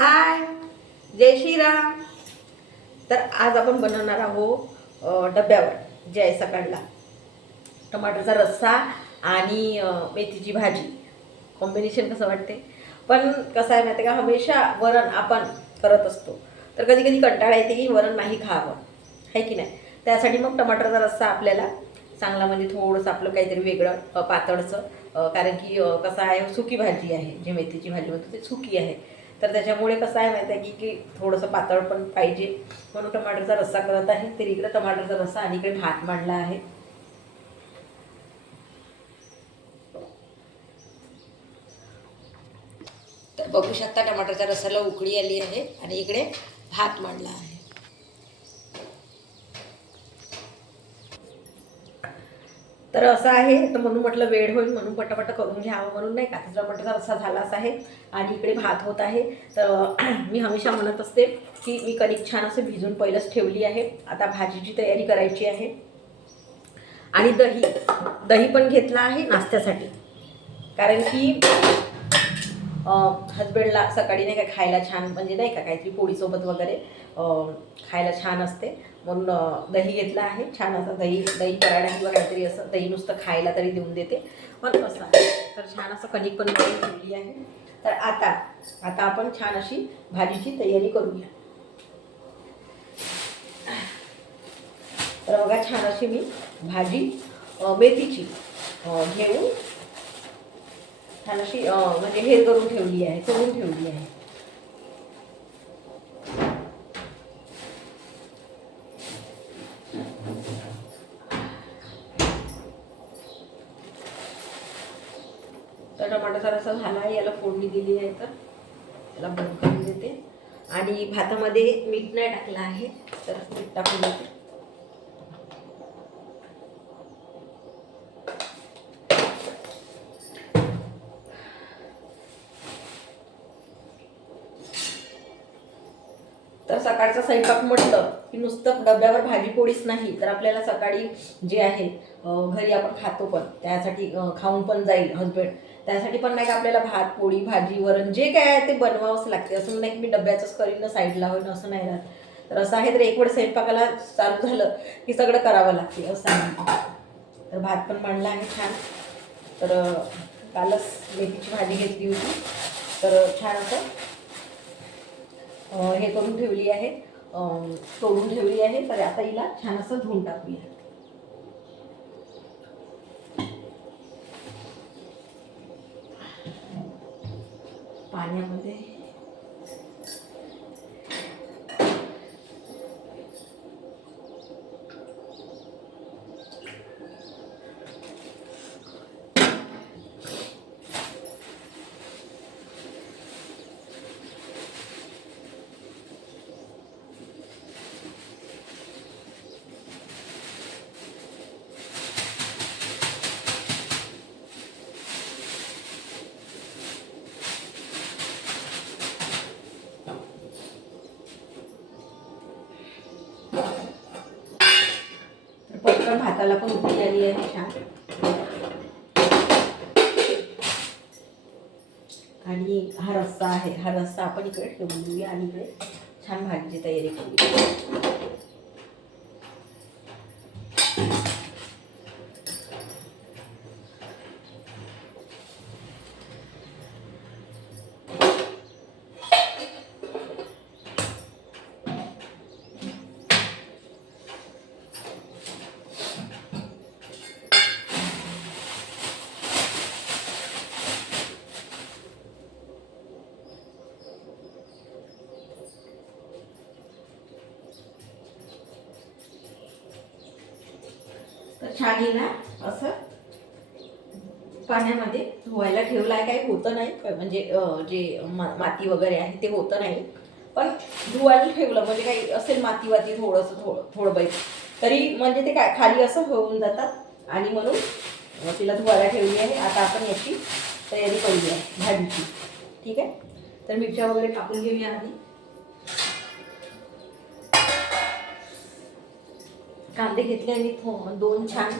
हाय, जय श्रीराम. तर आज आपण बनवणार आहोत डब्यावर जे आहे सकाळला टमाटरचा रस्सा आणि मेथीची भाजी. कॉम्बिनेशन कसं वाटते? पण कसं आहे माहिती आहे का, हमेशा वरण आपण करत असतो तर कधी कधी कंटाळा येते की वरण नाही खावं, आहे की नाही. त्यासाठी मग टमाटरचा रस्सा आपल्याला चांगला, म्हणजे थोडंसं आपलं काहीतरी वेगळं पातळचं, कारण की कसं आहे, सुकी भाजी आहे, जी मेथीची भाजी म्हणतो ती सुकी आहे. तर त्याच्यामुळे कसं आहे माहिती आहे की थोडंसं पातळ पण पाहिजे, म्हणून टमाटरचा रस्सा करत आहे. तर इकडे टमाटरचा रस्सा आणि इकडे भात मांडला आहे. तर बघू शकता टमाटरच्या रस्स्याला उकळी आली आहे आणि इकडे भात मांडला आहे. तर असं आहे, तर म्हणून म्हटलं वेळ होईल म्हणून पटापट करून घ्यावं म्हणून, नाही का. टमाटरचा रस्सा झालाच आहे आणि इकडे भात होत आहे. तर मी हमेशा म्हणत असते की मी कणिक छान असं भिजून पहिलंच ठेवली आहे. आता भाजीची तयारी करायची आहे. आणि दही दही पण घेतला आहे नाश्त्यासाठी, कारण की हजबंडला सकाळी नाही का खायला छान, म्हणजे नाही का काहीतरी पोळीसोबत वगैरे खायला छान असते, म्हणून दही घेतला आहे. छान असं दही दही पराठा किंवा काहीतरी असं, दही नुसतं खायला तरी देऊन देते. पण असं तर छान असं कणिक पण बनवून ठेवली आहे. तर आता आता आपण छान अशी भाजीची तयारी करूया. तर बघा, छान अशी मी भाजी मेथीची घेऊन छान अशी म्हणजे हे करून ठेवली आहे, करून ठेवली आहे. तर टमाटरचा रस्सा झाला आहे, याला फोडणी दिली आहे. तर याला बंद करून देते. आणि भातामध्ये मीठ नाही टाकलं आहे, तर मीठ टाकून देते. तर सकाळचा स्वयंपाक म्हटलं की नुसतं डब्यावर भाजी पोळीच नाही, तर आपल्याला सकाळी जे आहे घरी आपण खातो पण, त्यासाठी खाऊन पण जाईल हजबंड, त्यासाठी पण नाही का आपल्याला भात पोळी भाजी वरण जे काय आहे ते बनवावंच लागते. असं नाही की मी डब्याचंच करीन ना साईडला होईन, असं नाही राहत. तर असं आहे, तर एक वेळ स्वयंपाकाला चालू झालं की सगळं करावं लागते, असं आहे. तर भात पण मांडला आहे छान. तर कालच मेथीची भाजी घेतली होती, तर छान असं हे करून ठेवली आहे, तोडून ठेवली आहे. तर आता हिला छान असं धुवून टाकूया पाण्यामध्ये. पटकन भाताला पण उकळी आली आहे छान. आणि हा रस्सा आहे, हा रस्सा आपण इकडे ठेवून देऊया आणि इकडे छान भाजीची तयारी करूया. तर छान ना असं पाण्यामध्ये धुवायला ठेवलं आहे. काही होतं नाही, म्हणजे जे माती वगैरे आहे ते होतं नाही, पण धुवायला ठेवलं म्हणजे काही असेल माती वाती थोडंसं थोडं बैल तरी, म्हणजे ते काय खाली असं होऊन जातात, आणि म्हणून तिला धुवायला ठेवली आहे. आता आपण याची तयारी करूया भाजीची, ठीक आहे. तर मिरच्या वगैरे कापून घेऊया आधी. कांदे घेतले आणि 2 छान.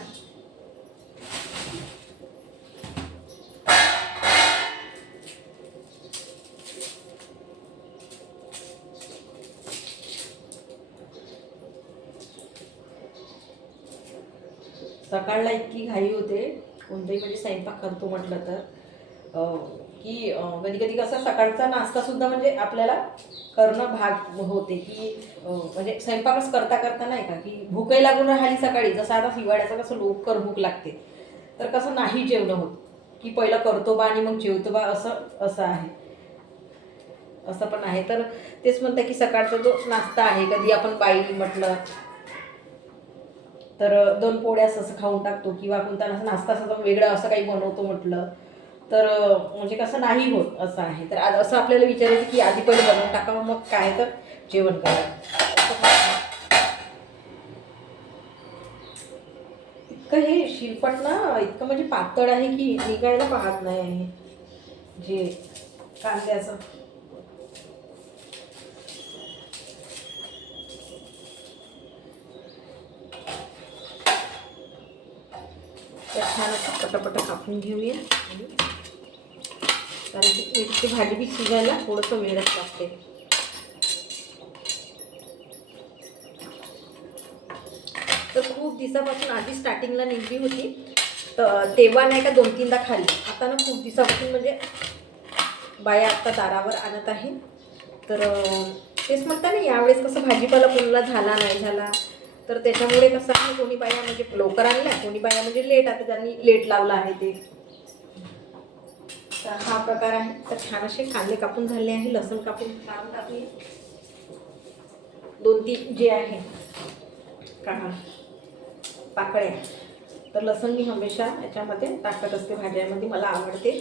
सकाळला इतकी घाई होते कोणताही म्हणजे स्वयंपाक करतो म्हटलं तर की कधी कधी कसं सकाळचा नाश्तासुद्धा म्हणजे आपल्याला करणं भाग होते की म्हणजे स्वयंपाकच करता करता नाही का की भूकही लागून राहिली सकाळी, जसं आता हिवाळ्याचं कसं लवकर भूक लागते तर कसं नाही जेवणं होत की पहिलं करतो बा आणि मग जेवतो बा, असं असं आहे, असं पण आहे. तर तेच म्हणतं की सकाळचा जो नाश्ता आहे, कधी आपण बाई म्हटलं तर 2 पोळ्या असं खाऊन टाकतो किंवा कोणता नाश्ता असं वेगळा असं काही बनवतो म्हटलं तर म्हणजे कसं नाही होत असं आहे. तर आज असं आपल्याला विचारायचं की आधी पहिले बनवून टाकावं मग काय तर जेवण करावं. इतकं हे शिरपट ना इतकं म्हणजे पातळ आहे की निघायला पाहत नाही आहे जे कांद्याचं. तर छान असं पटापट कापून घेऊया कारण की मेथीची भाजी बी शिजायला थोडंसं वेळच लागते. तर खूप दिवसापासून आधी स्टार्टिंगला निघली होती तर तेव्हा नाही का 2-3दा खाल्ली. आता ना खूप दिवसापासून म्हणजे बाया आत्ता दारावर आणत आहे. तर तेच म्हणता ना यावेळेस कसं भाजीपाला कोणाला झाला नाही झाला तर त्याच्यामुळे कसं आहे कोणी बाया म्हणजे लवकर आणल्या, कोणी बाया म्हणजे लेट, आता त्यांनी लेट लावला आहे ते. तर हा प्रकार आहे. तर छान असे कांदे कापून झाले आहे, लसूण कापून टाकूया 2-3 जे आहे का पाकळ्या. तर लसूण मी हमेशा याच्यामध्ये टाकत असते भाज्यांमध्ये, मला आवडते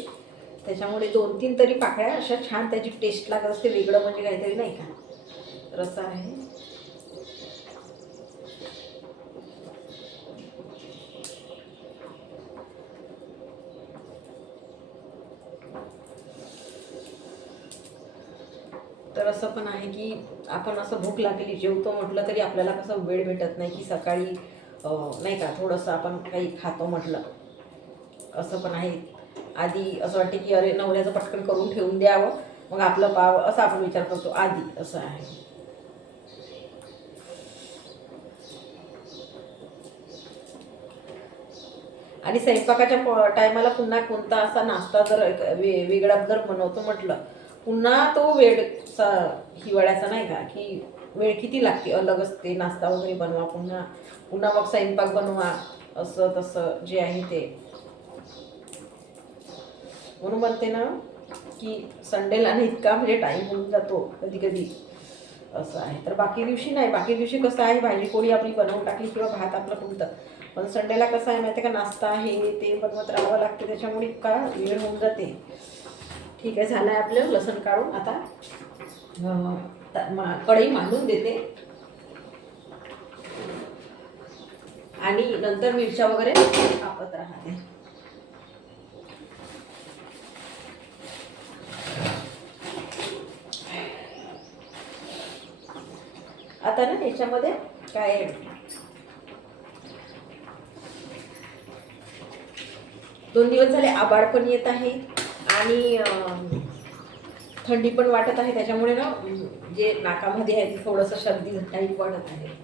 त्याच्यामुळे 2-3 तरी पाकळ्या अशा छान त्याची टेस्ट लागत असते, वेगळं म्हणजे काहीतरी नाही का. तर असं आहे. तर असं पण आहे की आपण असं भूक लागली जेवतो म्हटलं तरी आपल्याला कसं वेळ भेटत नाही की सकाळी नाही का थोडंसं आपण काही खातो म्हटलं, असं पण आहे. आधी असं वाटते की अरे नवऱ्याचं पटकन करून ठेवून द्यावं मग आपलं पाव, असं आपण विचार करतो आधी, असं आहे. आणि स्वयंपाकाच्या टायमाला पुन्हा कोणता असा नाश्ता जर वेगळा जर बनवतो म्हटलं पुन्हा तो वेळ हिवाळ्याचा नाही का की वेळ किती लागते, अलग असते नाश्ता वगैरे बनवा, पुन्हा पुन्हा मग स्वयंपाक बनवा, असं तसं जे आहे ते. म्हणून म्हणते ना की संडेला नाही इतका म्हणजे टाईम होऊन जातो कधी कधी, असं आहे. तर बाकी दिवशी नाही, बाकी दिवशी कसं आहे भाजी पोळी आपली बनवून टाकली किंवा भात आपलं पुरतं, पण संडेला कसं आहे माहिती आहे का नाश्ता हे ते बनवत राहावं लागते त्याच्यामुळे इतका वेळ होऊन जाते. ठीक आहे, झालं आहे आपलं लसूण काढून. आता कढई मांडून देते आणि नंतर मिरच्या वगैरे कापत राहते. आता ना याच्यामध्ये काय 2 दिवस झाले आभाळ पण येत आहे आणि थंडी पण वाटत आहे, त्याच्यामुळे ना जे नाकामध्ये आहे थोडंसं सर्दी टाईप वाटत आहे.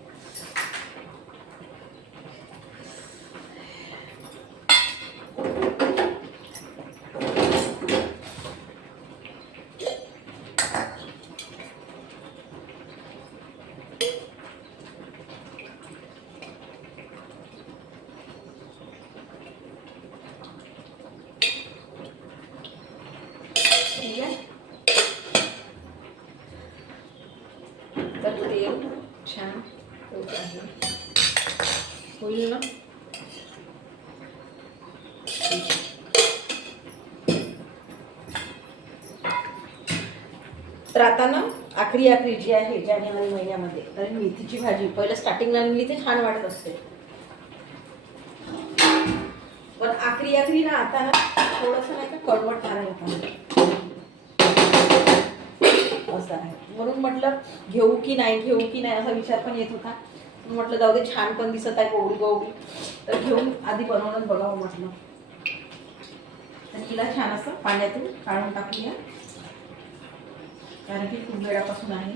तर तेल छान होत आहे, होईल ना. तर आता ना आखरी जी आहे जानेवारी महिन्यामध्ये तर मेथीची भाजी पहिलं स्टार्टिंगला आणली ते छान वाटत असते, पण आखरी ना आता ना थोडंसं नाही का कडवट मारायला पाहिजे, असं आहे. म्हणून म्हटलं घेऊ की नाही असा विचार पण येत होता, म्हटलं जाऊ दे छान पण दिसत आहे गवळी गवळी तर घेऊन आधी बनवूनच बघावं म्हटलं. आणि हिला छान असं पाण्यातून काढून टाकूया कारण की खूप वेळापासून आहे.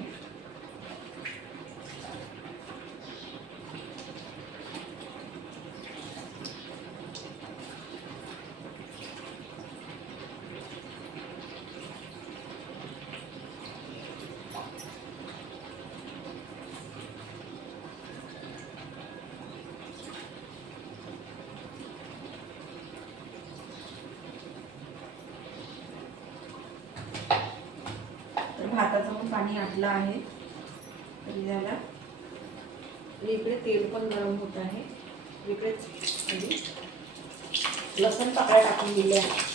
भाताचं पण पाणी आटलं आहे तरी झाला. इकडे तेल पण गरम होत आहे. इकडेच म्हणजे लसूण पाकळ्या टाकून दिले आहे.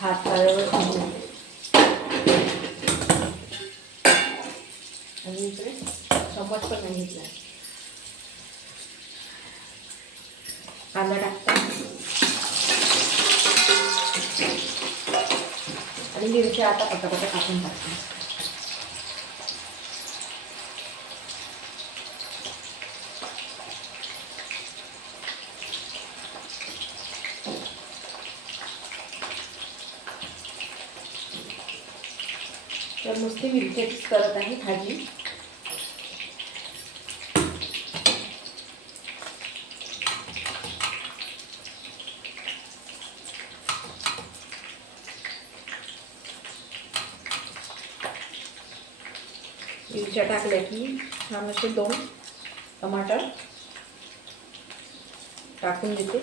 हात तळ्यावर आणि इकडे चम्मच पण नाही घेतला. कांदा टाकते आणि मिरच्या आता पटापटा टाकून टाकते. तर नुसती मिरच्याचीच करत आहे भाजी. मिरच्या टाकल्या की छान असे 2 टमाटर टाकून देते.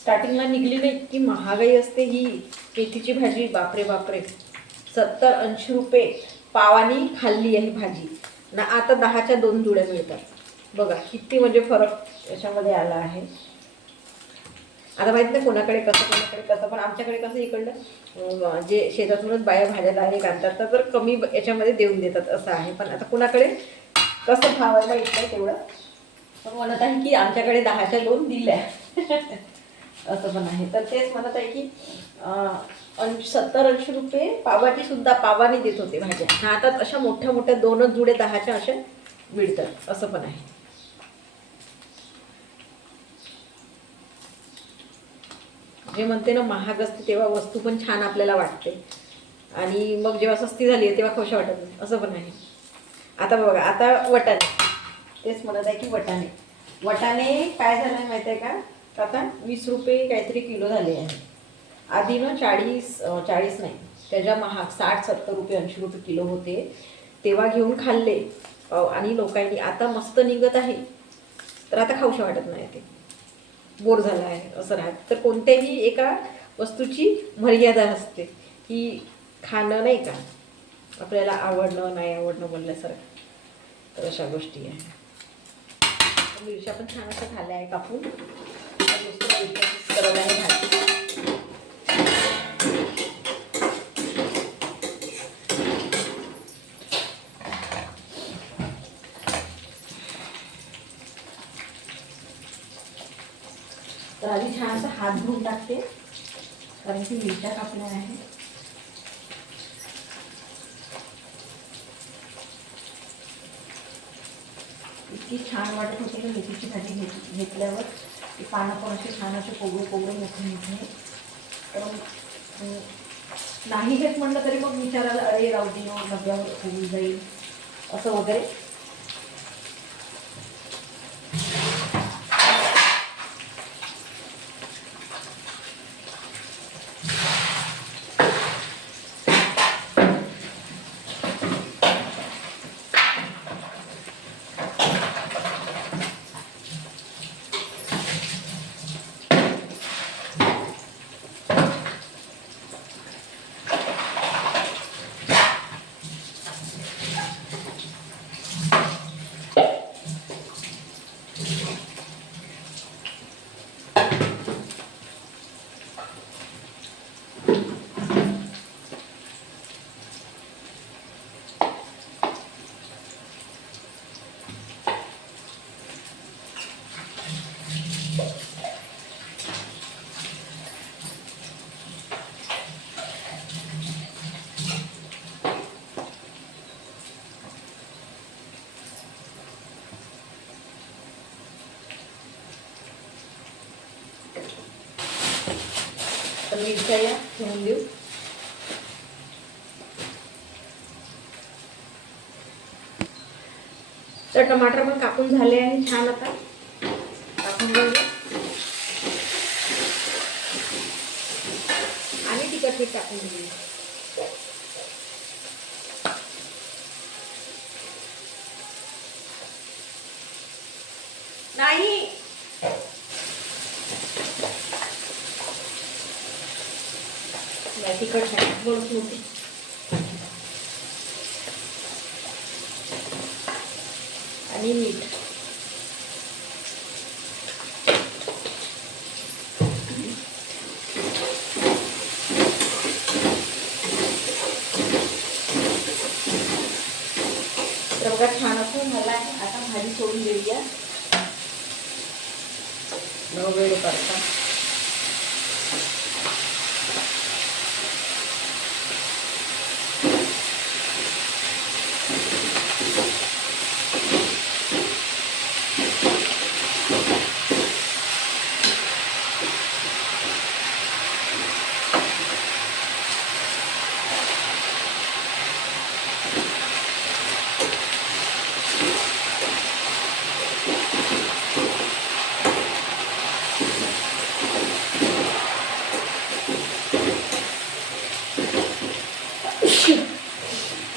स्टार्टिंगला निघली नाही इतकी महागाई असते ही मेथीची भाजी. बापरे बापरे, 70-80 रुपये पावानी खाल्ली आहे भाजी ना. आता 10च्या 2 जुड्या मिळतात. बघा किती म्हणजे फरक याच्यामध्ये आला आहे. आता माहित नाही कोणाकडे कसं, पण आमच्याकडे कसं इकडलं जे शेतातूनच बाया भाज्या डायरेक्ट आणतात तर कमी याच्यामध्ये देऊन देतात असं आहे. पण आता कोणाकडे कसं भावायला इतकं तेवढं पण म्हणत आहे की आमच्याकडे 10च्या 2 दिल्या असं पण आहे. तर तेच म्हणत आहे की 70-80 रुपये पावाची सुद्धा पावाने देत होते भाज्या. आता अशा मोठ्या मोठ्या 2च जुडे 10च्या अशा मिळतात असं पण आहे. जे म्हणते ना महाग असते तेव्हा वस्तू पण छान आपल्याला वाटते आणि मग जेव्हा स्वस्ती झाली तेव्हा खुश वाटत नाही असं पण आहे. आता बघा, आता वटाणे, तेच म्हणत आहे की वटाणे काय झालं आहे माहिती आहे का, आता 20 रुपये काहीतरी किलो झाले आहे. आधी ना 40 नाही त्याच्या महाग 60-70 रुपये 80 रुपये किलो होते तेव्हा घेऊन खाल्ले आणि लोकांनी. आता मस्त निघत आहे तर आता खाऊशी वाटत नाही, ते बोर झाला आहे असं राहत. तर कोणत्याही एका वस्तूची मर्यादा असते की खाणं नाही का आपल्याला आवडणं नाही आवडणं बोलल्यासारखं. तर अशा गोष्टी आहे. मिरच्या पण छान असं झाल्या आहे कापून. करत आहे भाजी. तर आधी छान असं हात धुवून टाकते कारण की मिरच्या कापल्या आहे. इतकी छान वाटत होती ना मेथीची भाजी घेतल्यावर. ती पानं पण असे छान असे कोवळे मोठे. तर नाही घेत म्हटलं तरी मग विचारायला अरे राहू दे डब्यावर होऊन जाईल असं वगैरे. तर मिरच्या या ठेवून देऊ. तर तर टमाटर पण कापून झाले आहे छान. आता टाकून घेऊया आणि तिखट मीठ टाकून घेऊया. नाही तिखट नाही थोडंच मोठी. आणि मीठ. तर बघा छान असं मला आता भाजी सोडून देऊया न वेळ करता.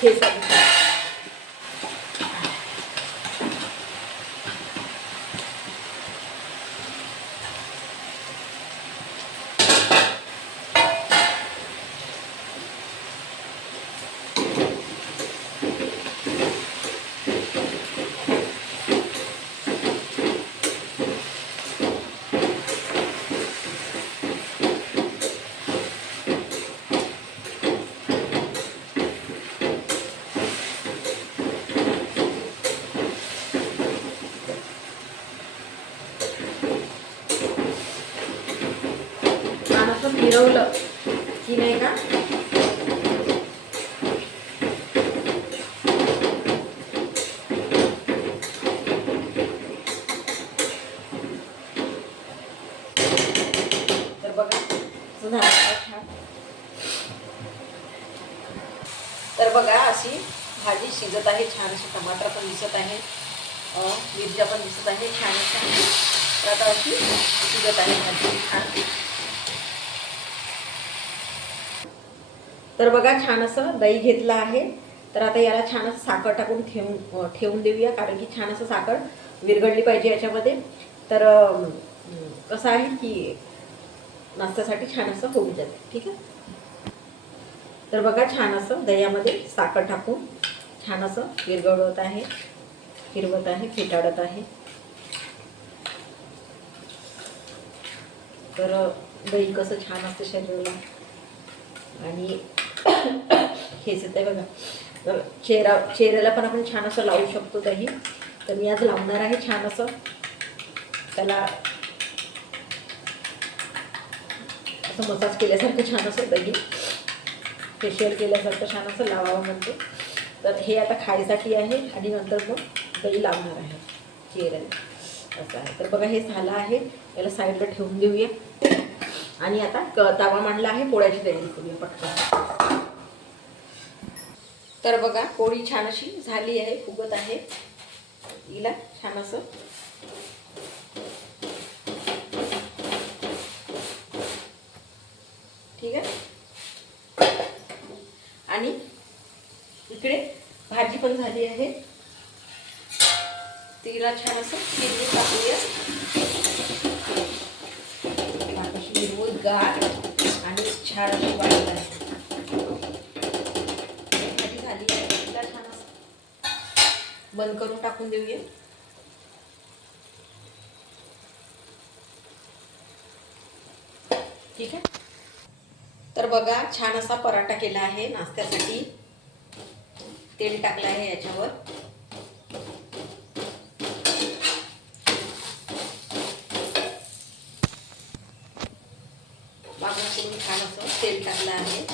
हे फिरवलं की नाही का तर बघा छान. तर बघा अशी भाजी शिजत आहे छान. अशी टमाटर पण दिसत आहे, मिरच्या पण दिसत आहे छान अशा. तर आता अशी शिजत आहे भाजी छान. तर बघा छान असं दही घेतलं आहे. तर आता याला छान असं साखर टाकून ठेवून देऊया, कारण की छान असं साखर विरघळली पाहिजे याच्यामध्ये. तर कसं आहे की नाश्त्यासाठी छान असं होऊन जाते. ठीक आहे. तर बघा छान असं दह्यामध्ये साखर टाकून छान असं विरघळवत आहे, फिरवत आहे, फेटाळत आहे. तर दही कसं छान असतं शरीराला. आणि हेच येत आहे बघा. तर चेहऱ्याला पण आपण छान असं लावू शकतो दही. तर मी आज लावणार आहे छान असं. त्याला असं मसाज केल्यासारखं छान असं दही फेशियल केल्यासारखं छान असं लावावं म्हणते. तर हे आता खायसाठी आहे आणि नंतर मग दही लावणार आहे चेहऱ्याला असं आहे. तर बघा हे झालं आहे. याला साईडला ठेवून देऊया आणि आता तवा मांडला आहे. पोळ्याची तयारी करूया पटकन. तर बघा पोळी छान अशी झाली आहे, फुगत आहे. हिला छान असं ठीक आहे. आणि इकडे भाजी पण झाली आहे. तिला छान असं हिरवी टाकूया. हिरवगार आणि छान अशी वाढत आहे. भाजी झाली आहे. तिला छान असं बंद करून टाकून देऊया. ठीक आहे. तर बघा छान असा पराठा केला आहे नाश्त्यासाठी. तेल टाकलं आहे याच्यावर. मागून छान असं तेल टाकलं आहे.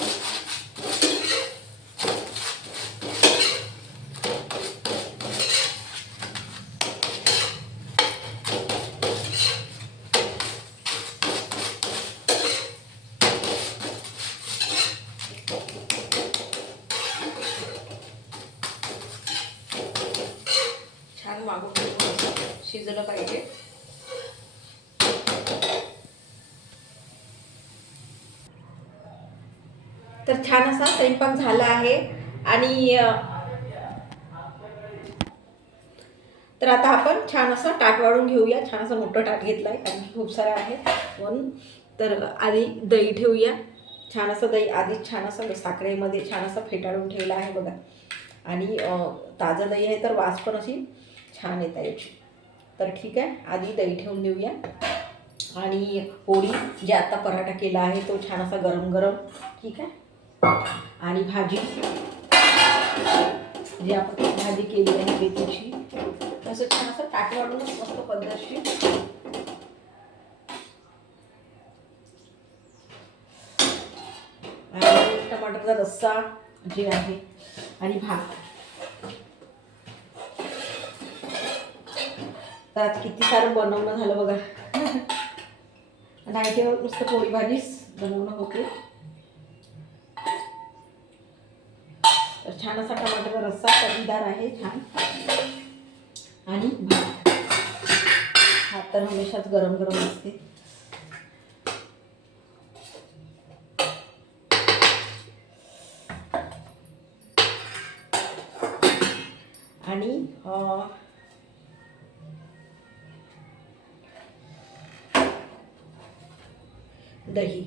शिजलं पाहिजे. तर छान असा स्वयंपाक झाला आहे. आणि तर आता आपण छान असं ताट वाढून घेऊया. छान असं मोठं ताट घेतलं आहे कारण की खूप सारं आहे म्हणून. तर आधी दही ठेवूया. छान असं दही आधीच छान असं साखरेमध्ये छान असं फेटाळून ठेवलं आहे बघा. आणि ताजं दही आहे तर वास पण अशी छान येत आहे याची. तर ठीक आहे, आधी दही ठेवून देऊया. आणि पोळी जे आता पराठा केला आहे तो छान असा गरम गरम. ठीक आहे. आणि भाजी जी आपण भाजी केली आहे मेथीची, असं छान असं ताट वाढूनच मस्त पद्धतशीर. आणि टमाटरचा रस्सा जे आहे आणि भात. तर आज किती सारं बनवणं झालं बघा. आणि तेव्हा नुसतं पोळी भाजीच बनवणं होते. तर छान असा टमाटरचा रस्सा चवीदार आहे छान. आणि भात तर हमेशाच गरम गरम असते. आणि दही.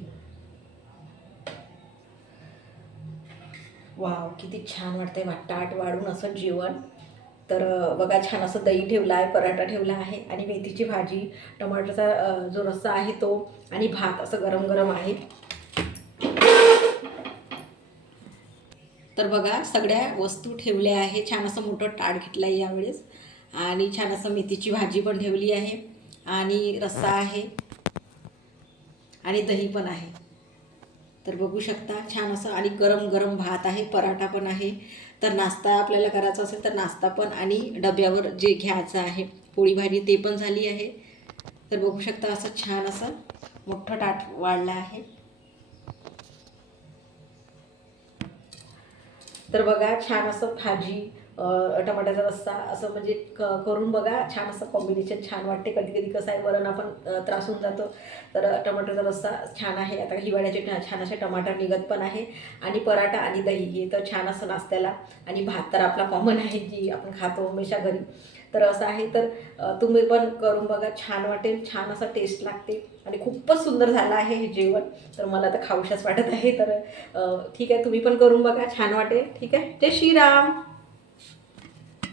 वाव, किती छान वाटतंय ताट वाढून असं जेवण. तर बघा छान असं दही ठेवलं आहे, पराठा ठेवला आहे आणि मेथीची भाजी, टमाटरचा जो रस्सा आहे तो आणि भात असं गरम गरम आहे. तर बघा सगळ्या वस्तू ठेवल्या आहे. छान असं मोठं ताट घेतलं आहे यावेळेस. आणि छान असं मेथीची भाजी पण ठेवली आहे आणि रस्सा आहे आणि दही पण आहे. तर बघू शकता छान असं. आणि गरम गरम भात आहे, पराठा पण आहे. तर नाश्ता आपल्याला करायचा असेल तर नाश्ता पण आणि डब्यावर जे घ्यायचं आहे पोळी भाजी ते पण झाली आहे. तर बघू शकता असं छान असं मोठं ताट वाढलं आहे. तर बघा छान असं भाजी, टमाट्याचा रस्सा असं म्हणजे करून बघा. छान असं कॉम्बिनेशन छान वाटते. कधी कधी कसं आहे वरण आपण त्रासून जातो, तर टमाटरचा रस्सा छान आहे. आता हिवाळ्याचे छान असे टमाटर निघत पण आहे. आणि पराठा आणि दही हे तर छान असं नाश्त्याला. आणि भात तर आपला कॉमन आहे जी आपण खातो हमेशा घरी. तर असं आहे. तर तुम्ही पण करून बघा, छान वाटेल, छान असं टेस्ट लागते आणि खूपच सुंदर झालं आहे हे जेवण. तर मला तर खाऊशाच वाटत आहे. तर ठीक आहे, तुम्ही पण करून बघा, छान वाटेल. ठीक आहे. जय श्रीराम.